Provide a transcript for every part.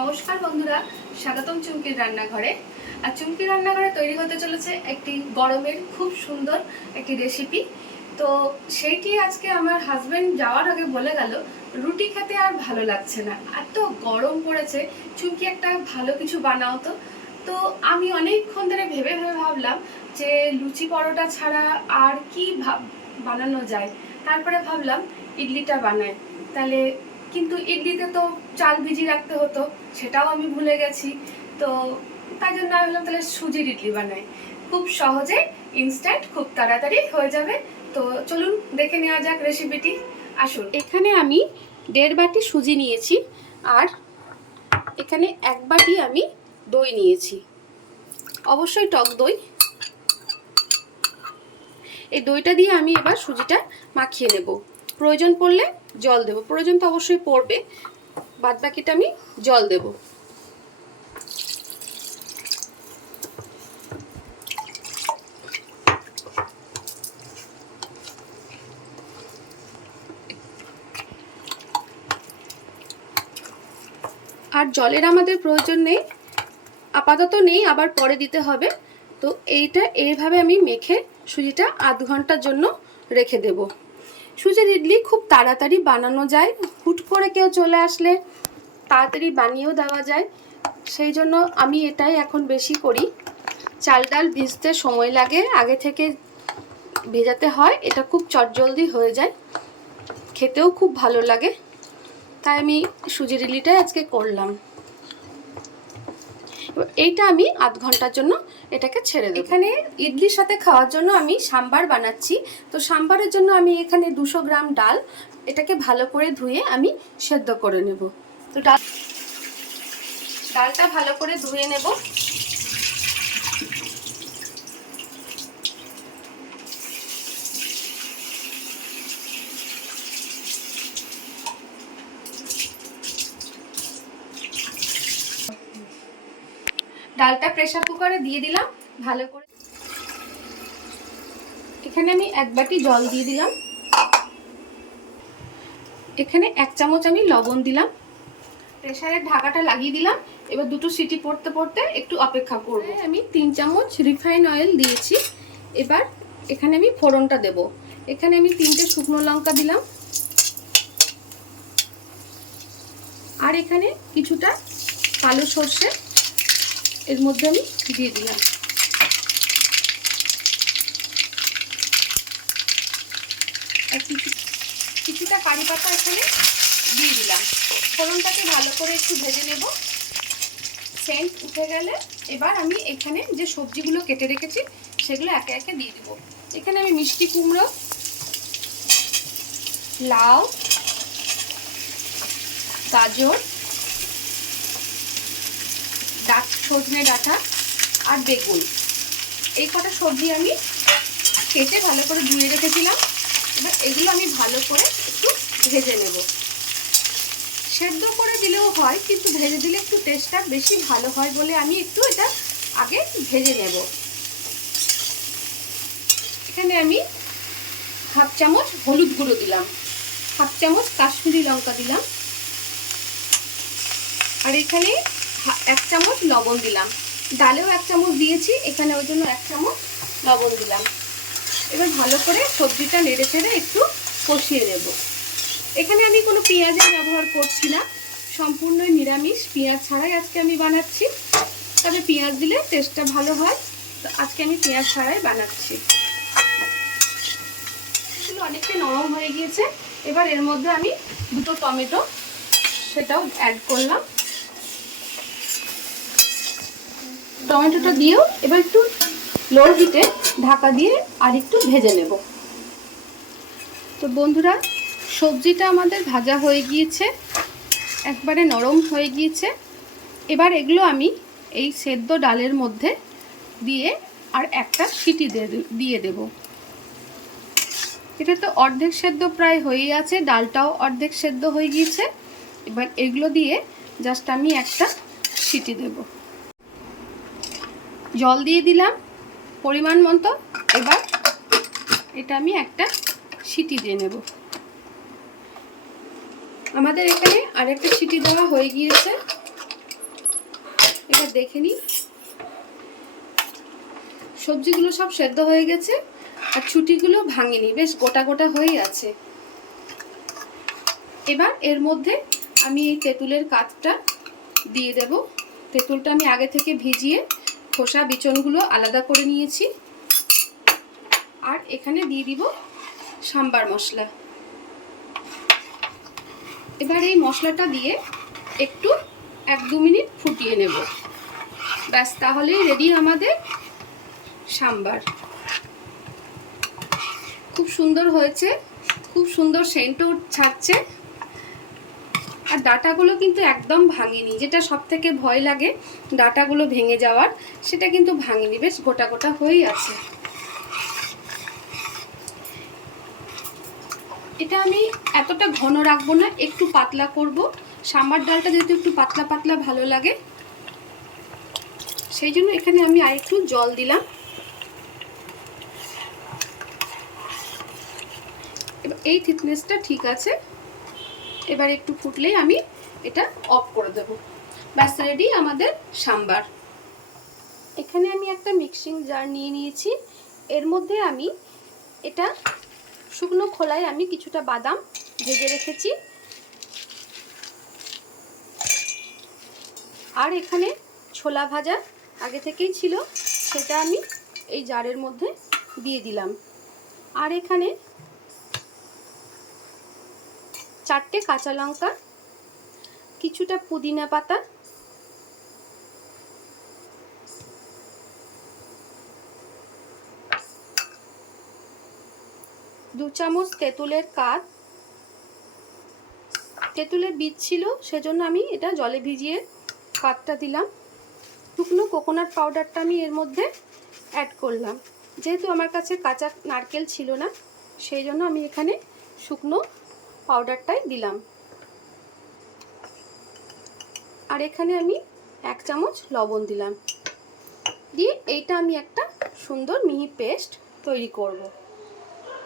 নমস্কার বন্ধুরা, স্বাগতম চুমকির রান্নাঘরে। আর চুমকির রান্নাঘরে তৈরি হতে চলেছে একটি গরমের খুব সুন্দর একটি রেসিপি। তো সেইটি আজকে আমার হাজবেন্ড যাওয়ার আগে বলে গেল রুটি খেতে আর ভালো লাগছে না, এত গরম পড়েছে, চুমকি একটা ভালো কিছু বানাও তো। তো আমি অনেকক্ষণ ধরে ভেবে ভেবে ভাবলাম যে লুচি পরোটা ছাড়া আর কি বানানো যায়। তারপরে ভাবলাম ইডলিটা বানাই তাহলে, কিন্তু ইডলিতে তো চাল ভিজিয়ে রাখতে হতো, সেটাও আমি ভুলে গেছি। তো তাই জন্য আমি ভাবলাম তাহলে সুজির ইডলি বানাই, খুব সহজে ইনস্ট্যান্ট, খুব তাড়াতাড়ি হয়ে যাবে। তো চলুন দেখে নেওয়া যাক রেসিপিটি। আসুন, এখানে আমি 1.5 বাটি সুজি নিয়েছি, আর এখানে 1 বাটি আমি দই নিয়েছি, অবশ্যই টক দই। এই দইটা দিয়ে আমি এবার সুজিটা মাখিয়ে নেব। প্রয়োজন পড়লে জল দেব, প্রয়োজন তো অবশ্যই পড়বে, বাদ বাকিটা আমি জল দেব। আর জলের আমাদের প্রয়োজন নেই, আপাতত নেই, আবার পরে দিতে হবে। তো এইটা এইভাবে আমি মেখে সুজিটা আধ ঘন্টার জন্য রেখে দেব। সুজির ইডলি খুব তাড়াতাড়ি বানানো যায়, হুট করে কেউ চলে আসলে তাড়াতাড়ি বানিয়েও দেওয়া যায়, সেই জন্য আমি এটাই এখন বেশি করি। চাল ডাল ভিজতে সময় লাগে, আগে থেকে ভেজাতে হয়, এটা খুব চটজলদি হয়ে যায়, খেতেও খুব ভালো লাগে, তাই আমি সুজির ইডলিটাই আজকে করলাম। এইটা আমি আধ ঘন্টার জন্য এটাকে ছেড়ে দেব। এখানে ইডলির সাথে খাওয়ার জন্য আমি সাম্বার বানাচ্ছি। তো সাম্বারের জন্য আমি এখানে 200 গ্রাম ডাল, এটাকে ভালো করে ধুয়ে আমি সেদ্ধ করে নেব। তো ডালটা ভালো করে ধুয়ে নেব। ডালটা প্রেসার কুকারে দিয়ে দিলাম ভালো করে। এখানে আমি 1 বাটি জল দিয়ে দিলাম, এখানে 1 চামচ আমি লবণ দিলাম, প্রেসারের ঢাকাটা লাগিয়ে দিলাম। এবার দুটো সিটি পড়তে পড়তে একটু অপেক্ষা করব। আমি 3 চামচ রিফাইন অয়েল দিয়েছি। এবার এখানে আমি ফোড়নটা দেব। এখানে আমি 3টে শুকনো লঙ্কা দিলাম, আর এখানে কিছুটা কালো সর্ষে এর মধ্যে আমি দিয়ে দিলাম। আর কিছুটা কারি পাতা এখানে দিয়ে দিলাম। ফোড়নটাকে ভালো করে একটু ভেজে নেব। সেন্ট উঠে গেলে এবার আমি এখানে যে সবজিগুলো কেটে রেখেছি সেগুলো একে একে দিয়ে দেব। এখানে আমি মিষ্টি কুমড়ো, লাউ, গাজর, সজনে ডাঁটা আর বেগুন, এই কটা সবজি আমি কেটে ভালো করে ধুয়ে রেখেছিলাম। এবার এগুলো আমি ভালো করে একটু ভেজে নেব। সেদ্ধ করে দিলেও হয়, কিন্তু ভেজে দিলে একটু টেস্টটা বেশি ভালো হয় বলে আমি একটু এটা আগে ভেজে নেব। এখানে আমি 1/2 চামচ হলুদ গুঁড়ো দিলাম, 1/2 চামচ কাশ্মীরি লঙ্কা দিলাম, আর এখানে 1 চামচ লবণ দিলাম। ডালেও 1 চামচ দিয়েছি, এখানে ওই জন্য 1 চামচ লবণ দিলাম। এবার ভালো করে সবজিটা নেড়ে চেড়ে একটু কষিয়ে নেব। এখানে আমি কোনো পেঁয়াজের ব্যবহার করছি না, সম্পূর্ণই নিরামিষ, পেঁয়াজ ছাড়াই আজকে আমি বানাচ্ছি। তবে পেঁয়াজ দিলে টেস্টটা ভালো হয়, তো আজকে আমি পেঁয়াজ ছাড়াই বানাচ্ছি। এগুলো অনেকটা নরম হয়ে গিয়েছে। এবার এর মধ্যে আমি 2টো টমেটো সেটাও অ্যাড করলাম। টমেটোটা দিয়েও এবার একটু লো হিটে ঢাকা দিয়ে আর একটু ভেজে নেব। তো বন্ধুরা, সবজিটা আমাদের ভাজা হয়ে গিয়েছে, একবারে নরম হয়ে গিয়েছে। এবার এগুলো আমি এই সেদ্ধ ডালের মধ্যে দিয়ে আর একটা সিটি দিয়ে দেব। এটা তো অর্ধেক সেদ্ধ প্রায় হয়েই আছে, ডালটাও অর্ধেক সেদ্ধ হয়ে গিয়েছে। এবার এগুলো দিয়ে জাস্ট আমি একটা সিটি দেব। জল দিয়ে দিলাম পরিমাণ মতো। এবার এটা আমি একটা সিটি দিয়ে নেব। আমাদের এখানে আরেকটা সিটি দেওয়া হয়ে গিয়েছে। এবার দেখে নিই, সবজিগুলো সব সেদ্ধ হয়ে গেছে আর ছুটিগুলো ভাঙেনি, বেশ গোটা গোটা হয়েই আছে। এবার এর মধ্যে আমি এই তেঁতুলের কাঠটা দিয়ে দেব। তেঁতুলটা আমি আগে থেকে ভিজিয়ে খোসা বিচনগুলো আলাদা করে নিয়েছি। আর এখানে দিয়ে দিব সাম্বার মশলা। এবার এই মশলাটা দিয়ে একটু 1-2 মিনিট ফুটিয়ে নেব। ব্যাস, তাহলেই রেডি আমাদের সাম্বার। খুব সুন্দর হয়েছে, খুব সুন্দর সেন্টও ছাড়ছে। আর ডাঁটাগুলো কিন্তু একদম ভাঙেনি, যেটা সব থেকে ভয় লাগে ডাঁটাগুলো ভেঙে যাওয়ার, সেটা কিন্তু ভাঙেনি, বেশ গোটা গোটা হয়েই আছে। এটা আমি এতটা ঘন রাখবো না, একটু পাতলা করব। সাম্বার ডালটা যেহেতু একটু পাতলা পাতলা ভালো লাগে, সেই জন্য এখানে আমি আর একটু জল দিলাম। এবার এই থিকনেসটা ঠিক আছে। এবার একটু ফুটলেই আমি এটা অফ করে দেব। ব্যাস, রেডি আমাদের সাম্বার। এখানে আমি একটা মিক্সিং জার নিয়ে নিয়েছি। এর মধ্যে আমি এটা শুকনো খোলায় আমি কিছুটা বাদাম ভেজে রেখেছি। আর এখানে ছোলা ভাজা আগে থেকেই ছিল, সেটা আমি এই জারের মধ্যে দিয়ে দিলাম। আর এখানে 4টে কাঁচা লঙ্কা, কিছুটা পুদিনা পাতা, দু চামচ তেঁতুলের কাঠ। তেঁতুলের বীজ ছিল, সেজন্য আমি এটা জলে ভিজিয়ে কাঠটা দিলাম। শুকনো কোকোনাট পাউডারটা আমি এর মধ্যে অ্যাড করলাম। যেহেতু আমার কাছে কাঁচা নারকেল ছিল না, সেই জন্য আমি এখানে শুকনো পাউডারটাই দিলাম। আর এখানে আমি 1 চামচ লবণ দিলাম। দিয়ে এইটা আমি একটা সুন্দর মিহি পেস্ট তৈরি করব।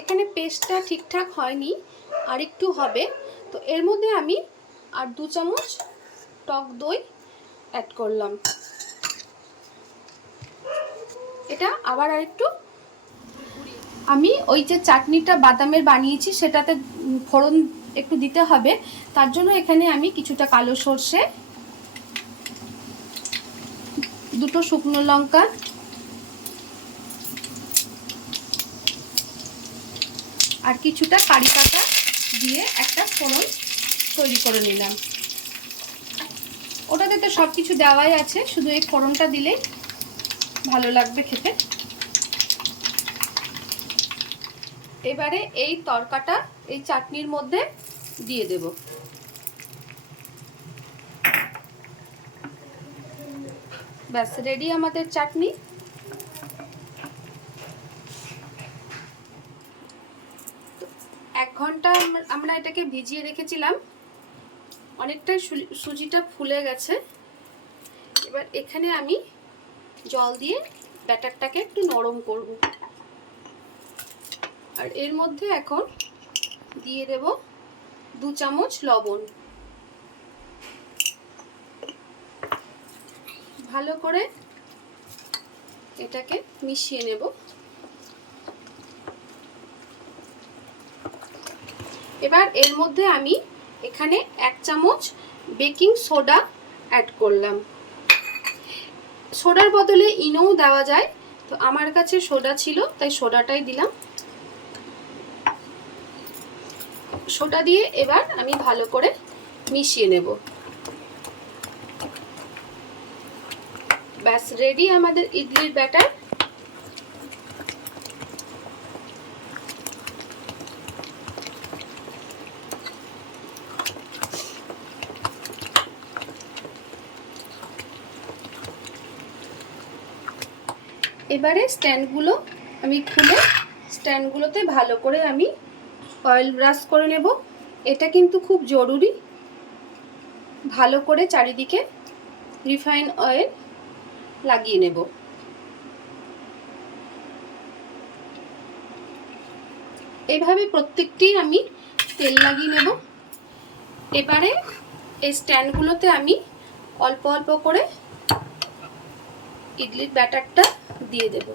এখানে পেস্টটা ঠিকঠাক হয়নি, আর একটু হবে। তো এর মধ্যে আমি আর 2 চামচ টক দই অ্যাড করলাম। এটা আবার আরেকটু আমি ওই যে চাটনিটা বাদামের বানিয়েছি, সেটাতে ফোড়ন একটু দিতে হবে। তার জন্য এখানে আমি কিছুটা কালো সর্ষে, 2টো শুকনো লঙ্কা, আর কিছুটা কারি পাতা দিয়ে একটা ফোড়ন তৈরি করে নিলাম। ওটাতে তো সব কিছু দেওয়াই আছে, শুধু এই ফোড়নটা দিলেই ভালো লাগবে খেতে। এবারে এই তরকাটা এই চাটনির মধ্যে দিয়ে দেব। ব্যাস, রেডি আমাদের চাটনি। এক ঘন্টা আমরা এটাকে ভিজিয়ে রেখেছিলাম, অনেকটাই সুজিটা ফুলে গেছে। এবার এখানে আমি জল দিয়ে ব্যাটারটাকে একটু নরম করব। আর এর মধ্যে এখন দিয়ে দেব 2 চামচ লবণ। ভালো করে এটাকে মিশিয়ে নেব। এবার এর মধ্যে আমি এখানে 1 চামচ বেকিং সোডা অ্যাড করলাম। সোডার বদলে ইনোও দেওয়া যায়, তো আমার কাছে সোডা ছিল তাই সোডাটাই দিলাম। সোডা দিয়ে এবার আমি ভালো করে মিশিয়ে নেব। ব্যাস, রেডি আমাদের ইডলির ব্যাটার। এবারে স্ট্যান্ডগুলো আমি খুলে স্ট্যান্ডগুলোতে ভালো করে আমি অয়েল ব্রাশ করে নেব। এটা কিন্তু খুব জরুরি, ভালো করে চারিদিকে রিফাইন অয়েল লাগিয়ে নেব। এইভাবে প্রত্যেকটি আমি তেল লাগিয়ে নেব। এবারে এই স্ট্যান্ডগুলোতে আমি অল্প অল্প করে ইডলির ব্যাটারটা দিয়ে দেব।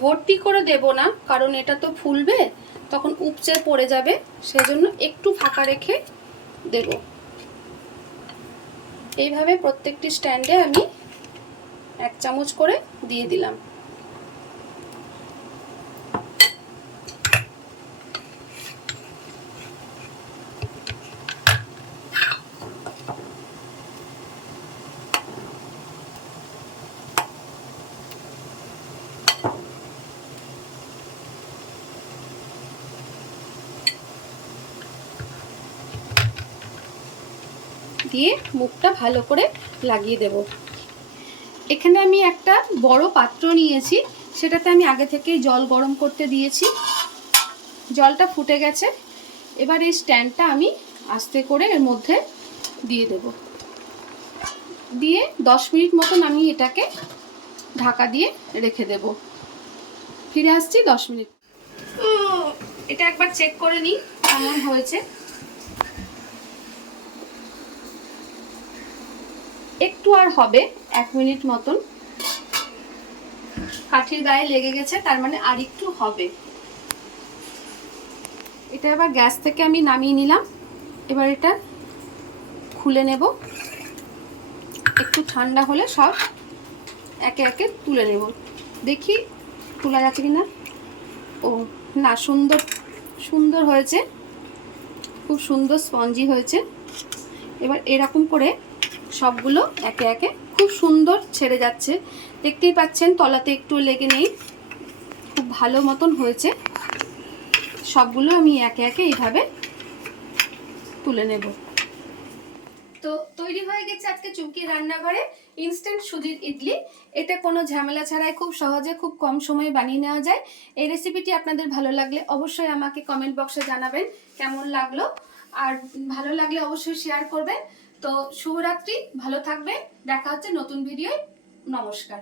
ভর্তি করে দেব না, কারণ এটা তো ফুলবে, তখন উপচে পড়ে যাবে, সেজন্য একটু ফাঁকা রেখে দেব। এইভাবে প্রত্যেকটি স্ট্যান্ডে আমি 1 চামচ করে দিয়ে দিলাম। দিয়ে মুখটা ভালো করে লাগিয়ে দেব। এখানে আমি একটা বড় পাত্র নিয়েছি, সেটাতে আমি আগে থেকেই জল গরম করতে দিয়েছি। জলটা ফুটে গেছে। এবার এই স্ট্যান্ডটা আমি আস্তে করে এর মধ্যে দিয়ে দেব। দিয়ে 10 মিনিট মতন আমি এটাকে ঢাকা দিয়ে রেখে দেব। ফিরে আসছি 10 মিনিট। এটা একবার চেক করে নিই কেমন হয়েছে। একটু আর হবে, 1 মিনিট মতন। কাঠির গায়ে লেগে গেছে, তার মানে আর একটু হবে। এটা এবার গ্যাস থেকে আমি নামিয়ে নিলাম। এবার এটা খুলে নেব। একটু ঠান্ডা হলে সব একে একে তুলে নেব। দেখি তোলা যাচ্ছে কিনা। ও না, সুন্দর সুন্দর হয়েছে, খুব সুন্দর স্পঞ্জি হয়েছে। এবার এরকম করে সবগুলো একে একে খুব সুন্দর ছেড়ে যাচ্ছে। দেখতেই পাচ্ছেন তলাতে একটু লেগে নেই, খুব ভালো মতন হয়েছে। সবগুলো আমি একে একে এইভাবে তুলে নেব। তো তৈরি হয়ে গেছে আজকে চুমকির রান্নাঘরে ইনস্ট্যান্ট সুজির ইডলি। এটা কোনো ঝামেলা ছাড়াই খুব সহজে খুব কম সময়ে বানিয়ে নেওয়া যায়। এই রেসিপিটি আপনাদের ভালো লাগলে অবশ্যই আমাকে কমেন্ট বক্সে জানাবেন কেমন লাগলো, আর ভালো লাগলে অবশ্যই শেয়ার করবেন। তো শুভরাত্রি, ভালো থাকবেন, দেখা হচ্ছে নতুন ভিডিওয়। নমস্কার।